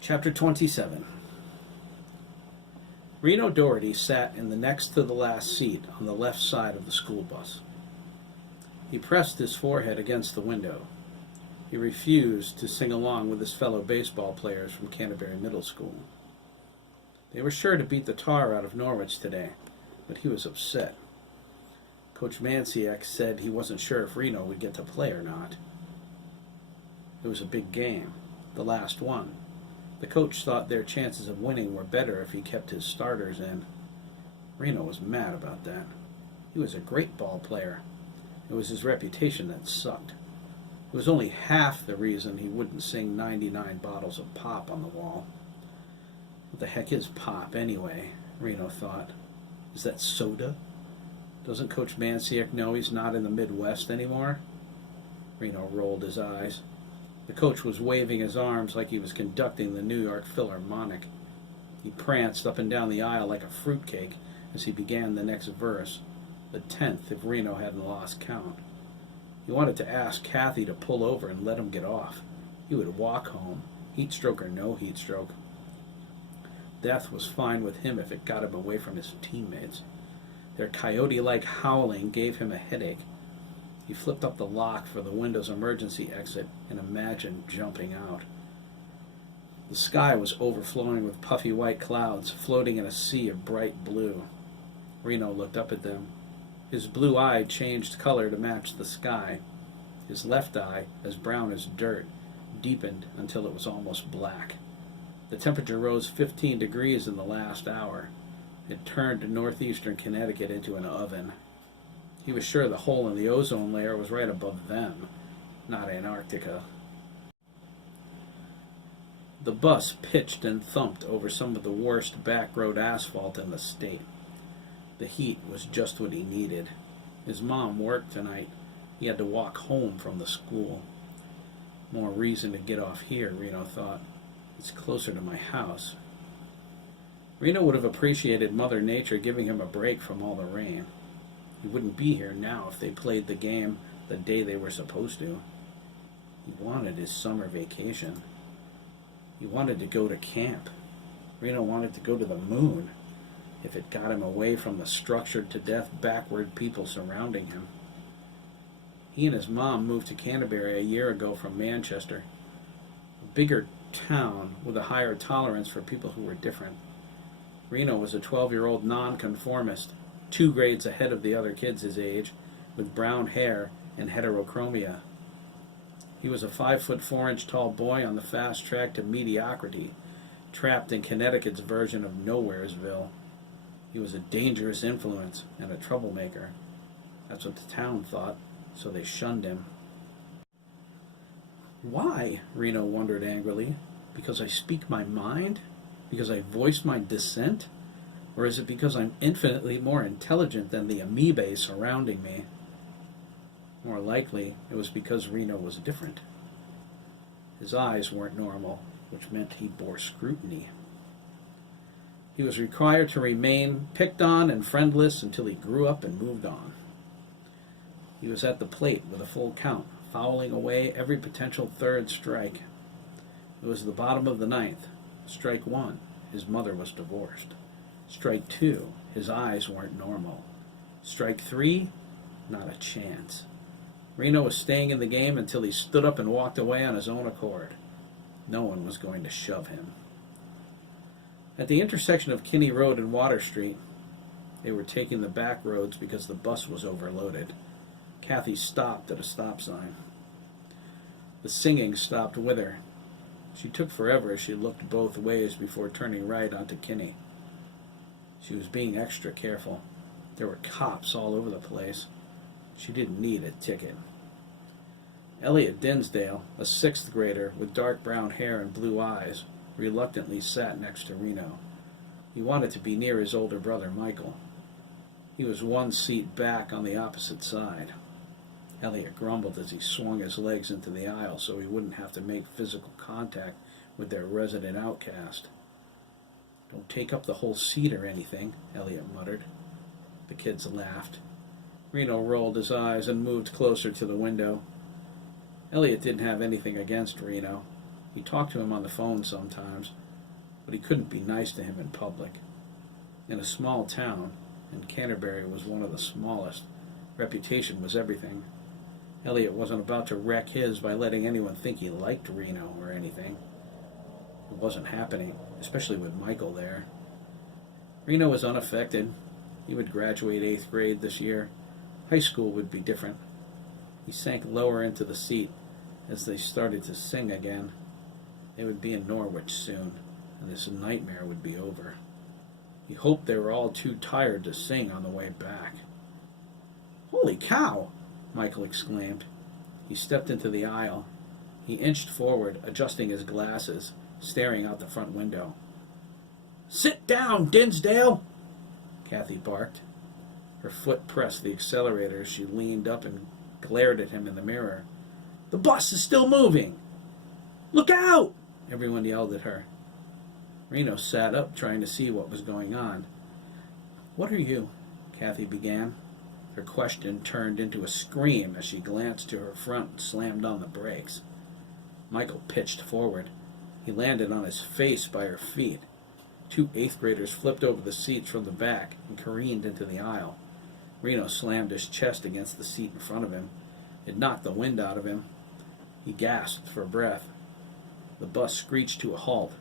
Chapter 27. Reno Doherty sat in the next to the last seat on the left side of the school bus. He pressed his forehead against the window. He refused to sing along with his fellow baseball players from Canterbury Middle School. They were sure to beat the tar out of Norwich today, but he was upset. Coach Manciak said he wasn't sure if Reno would get to play or not. It was a big game, the last one. The coach thought their chances of winning were better if he kept his starters in. Reno was mad about that. He was a great ball player. It was his reputation that sucked. It was only half the reason he wouldn't sing 99 bottles of pop on the wall. What the heck is pop anyway? Reno thought. Is that soda? Doesn't Coach Manciak know he's not in the Midwest anymore? Reno rolled his eyes. The coach was waving his arms like he was conducting the New York Philharmonic. He pranced up and down the aisle like a fruitcake as he began the next verse, the 10th if Reno hadn't lost count. He wanted to ask Kathy to pull over and let him get off. He would walk home, heat stroke or no heat stroke. Death was fine with him if it got him away from his teammates. Their coyote-like howling gave him a headache. He flipped up the lock for the window's emergency exit and imagined jumping out. The sky was overflowing with puffy white clouds, floating in a sea of bright blue. Reno looked up at them. His blue eye changed color to match the sky. His left eye, as brown as dirt, deepened until it was almost black. The temperature rose 15 degrees in the last hour. It turned northeastern Connecticut into an oven. He was sure the hole in the ozone layer was right above them, not Antarctica. The bus pitched and thumped over some of the worst back road asphalt in the state. The heat was just what he needed. His mom worked tonight. He had to walk home from the school. More reason to get off here, Reno thought. It's closer to my house. Reno would have appreciated Mother Nature giving him a break from all the rain. He wouldn't be here now if they played the game the day they were supposed to. He wanted his summer vacation. He wanted to go to camp. Reno wanted to go to the moon, if it got him away from the structured-to-death backward people surrounding him. He and his mom moved to Canterbury a year ago from Manchester, a bigger town with a higher tolerance for people who were different. Reno was a 12-year-old nonconformist, 2 grades ahead of the other kids his age, with brown hair and heterochromia. He was a 5'4" tall boy on the fast track to mediocrity, trapped in Connecticut's version of Nowheresville. He was a dangerous influence and a troublemaker. That's what the town thought, so they shunned him. Why? Reno wondered angrily. Because I speak my mind? Because I voice my dissent? Or is it because I'm infinitely more intelligent than the amoebae surrounding me? More likely, it was because Reno was different. His eyes weren't normal, which meant he bore scrutiny. He was required to remain picked on and friendless until he grew up and moved on. He was at the plate with a full count, fouling away every potential third strike. It was the bottom of the 9th. Strike 1, his mother was divorced. Strike 2, his eyes weren't normal. Strike 3, not a chance. Reno was staying in the game until he stood up and walked away on his own accord. No one was going to shove him. At the intersection of Kinney Road and Water Street, they were taking the back roads because the bus was overloaded. Kathy stopped at a stop sign. The singing stopped with her. She took forever as she looked both ways before turning right onto Kinney. She was being extra careful. There were cops all over the place. She didn't need a ticket. Elliot Dinsdale, a 6th grader with dark brown hair and blue eyes, reluctantly sat next to Reno. He wanted to be near his older brother, Michael. He was 1 seat back on the opposite side. Elliot grumbled as he swung his legs into the aisle so he wouldn't have to make physical contact with their resident outcast. "Don't take up the whole seat or anything," Elliot muttered. The kids laughed. Reno rolled his eyes and moved closer to the window. Elliot didn't have anything against Reno. He talked to him on the phone sometimes, but he couldn't be nice to him in public. In a small town, and Canterbury was one of the smallest, reputation was everything. Elliot wasn't about to wreck his by letting anyone think he liked Reno or anything. It wasn't happening, especially with Michael there. Reno was unaffected. He would graduate 8th grade this year. High school would be different. He sank lower into the seat as they started to sing again. They would be in Norwich soon, and this nightmare would be over. He hoped they were all too tired to sing on the way back. "Holy cow!" Michael exclaimed. He stepped into the aisle. He inched forward, adjusting his glasses, staring out the front window. "Sit down, Dinsdale!" Kathy barked. Her foot pressed the accelerator as she leaned up and glared at him in the mirror. "The bus is still moving!" "Look out!" everyone yelled at her. Reno sat up, trying to see what was going on. "What are you?" Kathy began. Her question turned into a scream as she glanced to her front and slammed on the brakes. Michael pitched forward. He landed on his face by her feet. 2 8th graders flipped over the seats from the back and careened into the aisle. Reno slammed his chest against the seat in front of him. It knocked the wind out of him. He gasped for breath. The bus screeched to a halt.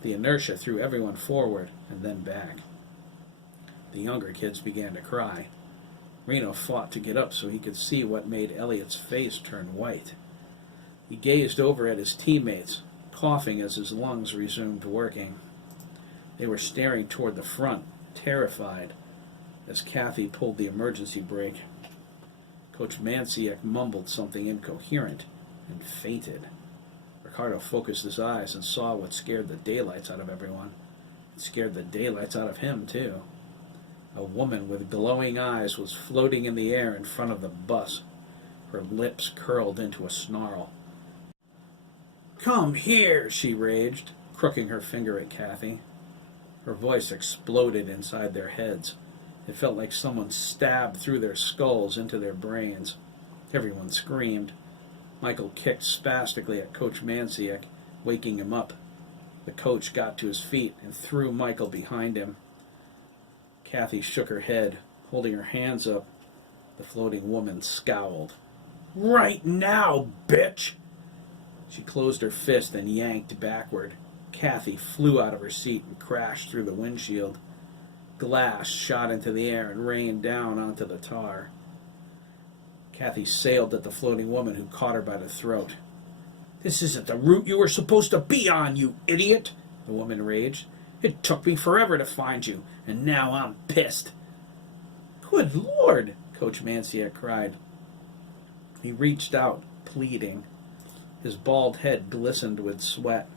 The inertia threw everyone forward and then back. The younger kids began to cry. Reno fought to get up so he could see what made Elliot's face turn white. He gazed over at his teammates, coughing as his lungs resumed working. They were staring toward the front, terrified, as Kathy pulled the emergency brake. Coach Mansiak mumbled something incoherent and fainted. Ricardo focused his eyes and saw what scared the daylights out of everyone. It scared the daylights out of him, too. A woman with glowing eyes was floating in the air in front of the bus. Her lips curled into a snarl. "Come here," she raged, crooking her finger at Kathy. Her voice exploded inside their heads. It felt like someone stabbed through their skulls into their brains. Everyone screamed. Michael kicked spastically at Coach Mansiak, waking him up. The coach got to his feet and threw Michael behind him. Kathy shook her head, holding her hands up. The floating woman scowled. "Right now, bitch!" She closed her fist and yanked backward. Kathy flew out of her seat and crashed through the windshield. Glass shot into the air and rained down onto the tar. Kathy sailed at the floating woman, who caught her by the throat. "This isn't the route you were supposed to be on, you idiot!" the woman raged. "It took me forever to find you, and now I'm pissed." "Good Lord!" Coach Mansiak cried. He reached out, pleading. His bald head glistened with sweat.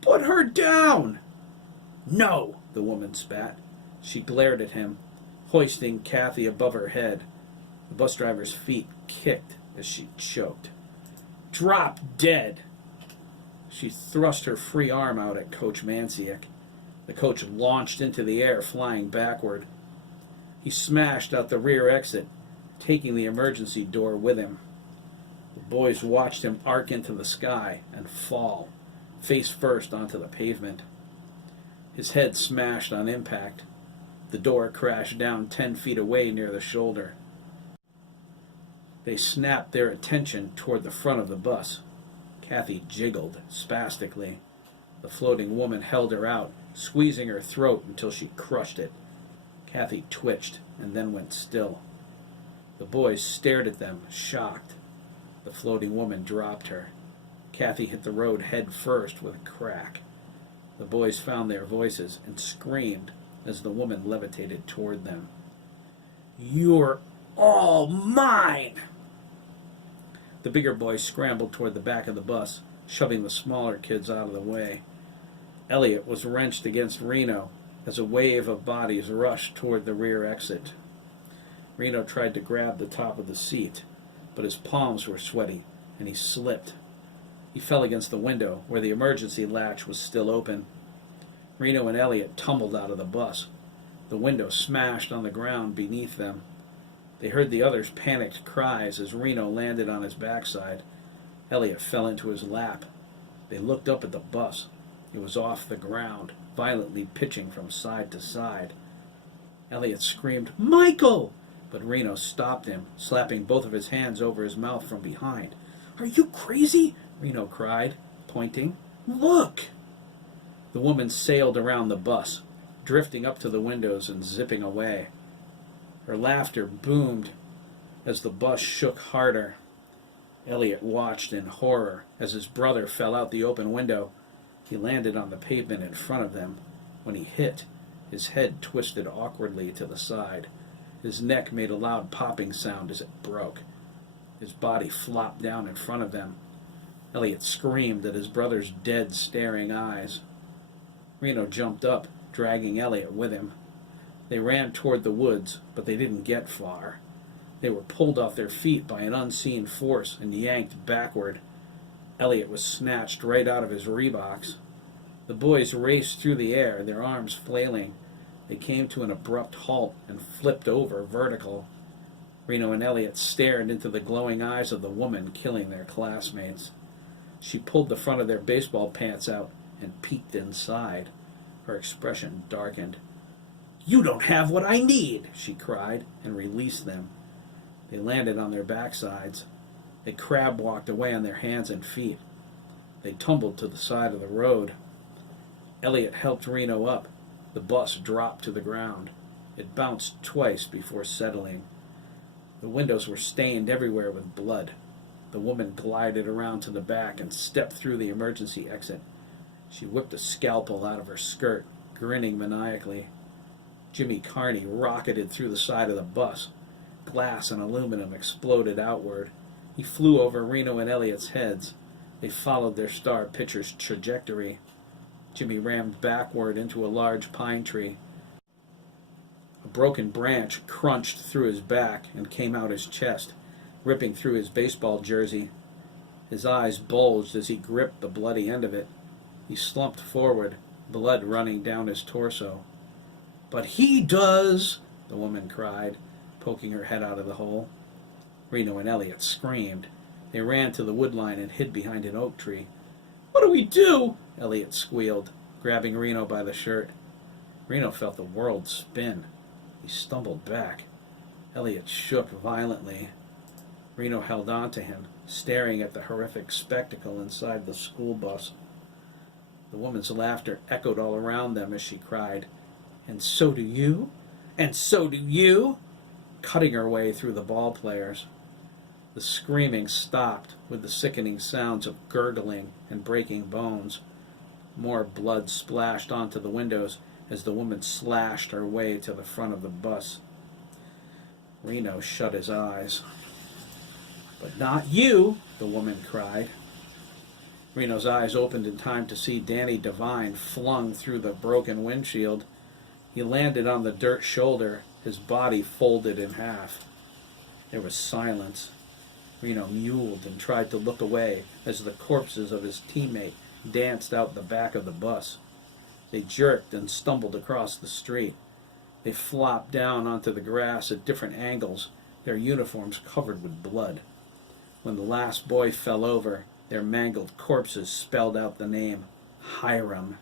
"Put her down!" "No!" the woman spat. She glared at him, hoisting Kathy above her head. The bus driver's feet kicked as she choked. "Drop dead!" She thrust her free arm out at Coach Mansiak. The coach launched into the air, flying backward. He smashed out the rear exit, taking the emergency door with him. The boys watched him arc into the sky and fall, face first onto the pavement. His head smashed on impact. The door crashed down 10 feet away near the shoulder. They snapped their attention toward the front of the bus. Kathy jiggled spastically. The floating woman held her out, squeezing her throat until she crushed it. Kathy twitched and then went still. The boys stared at them, shocked. The floating woman dropped her. Kathy hit the road head first with a crack. The boys found their voices and screamed as the woman levitated toward them. "You're all mine!" The bigger boys scrambled toward the back of the bus, shoving the smaller kids out of the way. Elliot was wrenched against Reno as a wave of bodies rushed toward the rear exit. Reno tried to grab the top of the seat, but his palms were sweaty, and he slipped. He fell against the window, where the emergency latch was still open. Reno and Elliot tumbled out of the bus. The window smashed on the ground beneath them. They heard the others' panicked cries as Reno landed on his backside. Elliot fell into his lap. They looked up at the bus. It was off the ground, violently pitching from side to side. Elliot screamed, "Michael!" But Reno stopped him, slapping both of his hands over his mouth from behind. "Are you crazy?" Reno cried, pointing. "Look!" The woman sailed around the bus, drifting up to the windows and zipping away. Her laughter boomed as the bus shook harder. Elliot watched in horror as his brother fell out the open window. He landed on the pavement in front of them. When he hit, his head twisted awkwardly to the side. His neck made a loud popping sound as it broke. His body flopped down in front of them. Elliot screamed at his brother's dead, staring eyes. Reno jumped up, dragging Elliot with him. They ran toward the woods, but they didn't get far. They were pulled off their feet by an unseen force and yanked backward. Elliot was snatched right out of his Reeboks. The boys raced through the air, their arms flailing. They came to an abrupt halt and flipped over vertical. Reno and Elliot stared into the glowing eyes of the woman killing their classmates. She pulled the front of their baseball pants out and peeked inside. Her expression darkened. "You don't have what I need," she cried, and released them. They landed on their backsides. They crab-walked away on their hands and feet. They tumbled to the side of the road. Elliot helped Reno up. The bus dropped to the ground. It bounced twice before settling. The windows were stained everywhere with blood. The woman glided around to the back and stepped through the emergency exit. She whipped a scalpel out of her skirt, grinning maniacally. Jimmy Carney rocketed through the side of the bus. Glass and aluminum exploded outward. He flew over Reno and Elliot's heads. They followed their star pitcher's trajectory. Jimmy rammed backward into a large pine tree. A broken branch crunched through his back and came out his chest, ripping through his baseball jersey. His eyes bulged as he gripped the bloody end of it. He slumped forward, blood running down his torso. "But he does!" the woman cried, poking her head out of the hole. Reno and Elliot screamed. They ran to the woodline and hid behind an oak tree. "What do we do?" Elliot squealed, grabbing Reno by the shirt. Reno felt the world spin. He stumbled back. Elliot shook violently. Reno held on to him, staring at the horrific spectacle inside the school bus. The woman's laughter echoed all around them as she cried, "And so do you? And so do you?" cutting her way through the ball players. The screaming stopped with the sickening sounds of gurgling and breaking bones. More blood splashed onto the windows as the woman slashed her way to the front of the bus. Reno shut his eyes. "But not you," the woman cried. Reno's eyes opened in time to see Danny Devine flung through the broken windshield. He landed on the dirt shoulder, his body folded in half. There was silence. Reno mewed and tried to look away as the corpses of his teammate danced out the back of the bus. They jerked and stumbled across the street. They flopped down onto the grass at different angles, their uniforms covered with blood. When the last boy fell over, their mangled corpses spelled out the name Hiram.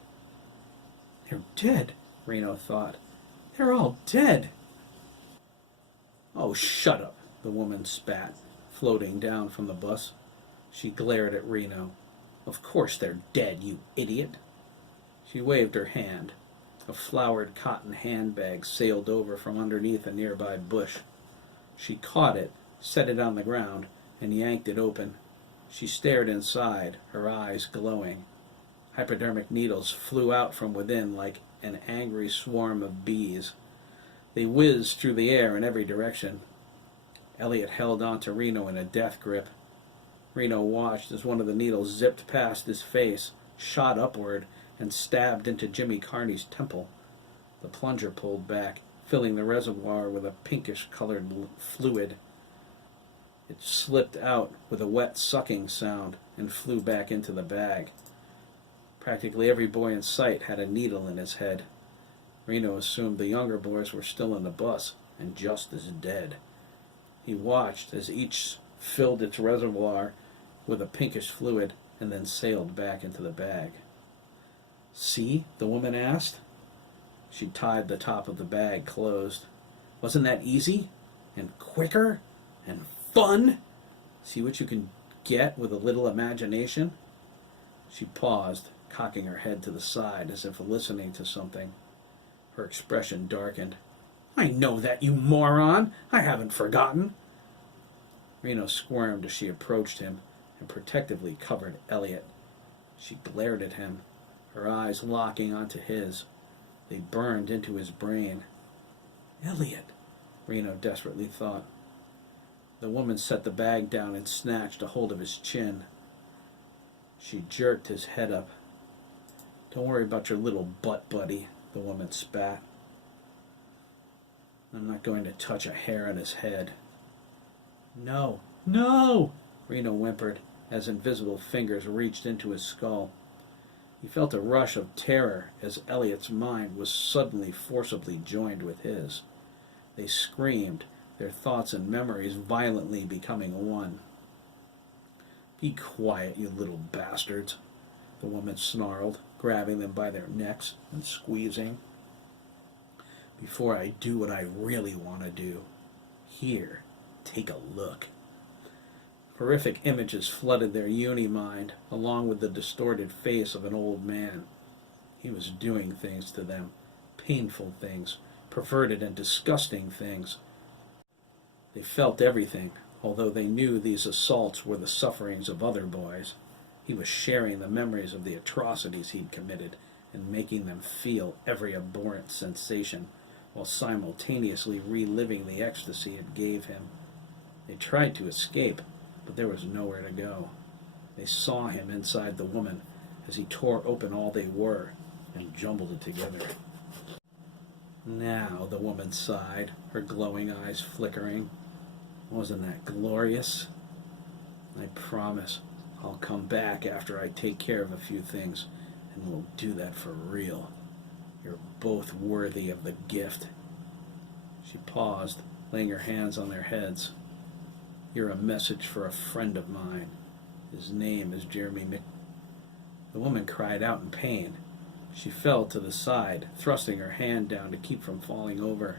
"They're dead," Reno thought. "They're all dead." "Oh, shut up," the woman spat, floating down from the bus. She glared at Reno. "Of course they're dead, you idiot." She waved her hand. A flowered cotton handbag sailed over from underneath a nearby bush. She caught it, set it on the ground, and yanked it open. She stared inside, her eyes glowing. Hypodermic needles flew out from within like an angry swarm of bees. They whizzed through the air in every direction. Elliot held on to Reno in a death grip. Reno watched as one of the needles zipped past his face, shot upward, and stabbed into Jimmy Carney's temple. The plunger pulled back, filling the reservoir with a pinkish-colored fluid. It slipped out with a wet sucking sound and flew back into the bag. Practically every boy in sight had a needle in his head. Reno assumed the younger boys were still in the bus and just as dead. He watched as each filled its reservoir with a pinkish fluid and then sailed back into the bag. "See?" the woman asked. She tied the top of the bag closed. "Wasn't that easy? And quicker? And fun? See what you can get with a little imagination?" She paused, cocking her head to the side as if listening to something. Her expression darkened. "I know that, you moron! I haven't forgotten!" Reno squirmed as she approached him and protectively covered Elliot. She glared at him, her eyes locking onto his. They burned into his brain. "Elliot," Reno desperately thought. The woman set the bag down and snatched a hold of his chin. She jerked his head up. "Don't worry about your little butt, buddy," the woman spat. "I'm not going to touch a hair on his head." "No, no!" Reno whimpered as invisible fingers reached into his skull. He felt a rush of terror as Elliot's mind was suddenly forcibly joined with his. They screamed, their thoughts and memories violently becoming one. "Be quiet, you little bastards," the woman snarled, grabbing them by their necks and squeezing. "Before I do what I really want to do. Here, take a look." Horrific images flooded their uni-mind, along with the distorted face of an old man. He was doing things to them, painful things, perverted and disgusting things. They felt everything, although they knew these assaults were the sufferings of other boys. He was sharing the memories of the atrocities he'd committed and making them feel every abhorrent sensation, while simultaneously reliving the ecstasy it gave him. They tried to escape, but there was nowhere to go. They saw him inside the woman as he tore open all they were and jumbled it together. "Now," the woman sighed, her glowing eyes flickering. "Wasn't that glorious? I promise I'll come back after I take care of a few things, and we'll do that for real. You're both worthy of the gift." She paused, laying her hands on their heads. "You're a message for a friend of mine. His name is Jeremy McKee." The woman cried out in pain. She fell to the side, thrusting her hand down to keep from falling over.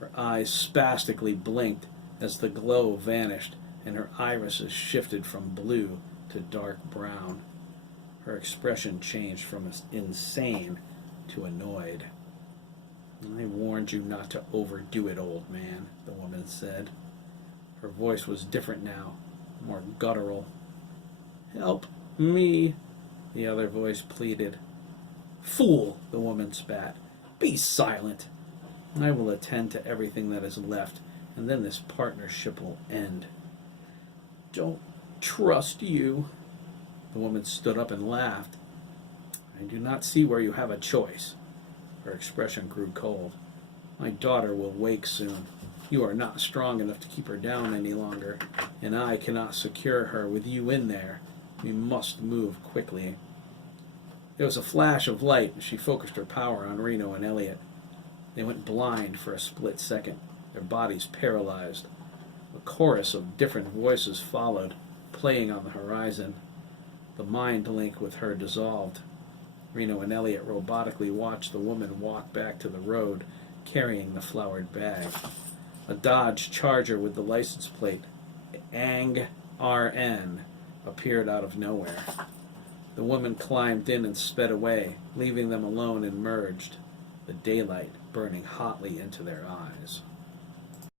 Her eyes spastically blinked as the glow vanished and her irises shifted from blue to dark brown. Her expression changed from insane to annoyed. "I warned you not to overdo it, old man," the woman said. Her voice was different now, more guttural. "Help me," the other voice pleaded. "Fool," the woman spat. "Be silent. I will attend to everything that is left, and then this partnership will end." "Don't trust you." The woman stood up and laughed. "I do not see where you have a choice." Her expression grew cold. "My daughter will wake soon. You are not strong enough to keep her down any longer, and I cannot secure her with you in there. We must move quickly." There was a flash of light as she focused her power on Reno and Elliot. They went blind for a split second, their bodies paralyzed. A chorus of different voices followed, playing on the horizon. The mind link with her dissolved. Reno and Elliot robotically watched the woman walk back to the road, carrying the flowered bag. A Dodge Charger with the license plate, ANG RN, appeared out of nowhere. The woman climbed in and sped away, leaving them alone and merged, the daylight burning hotly into their eyes.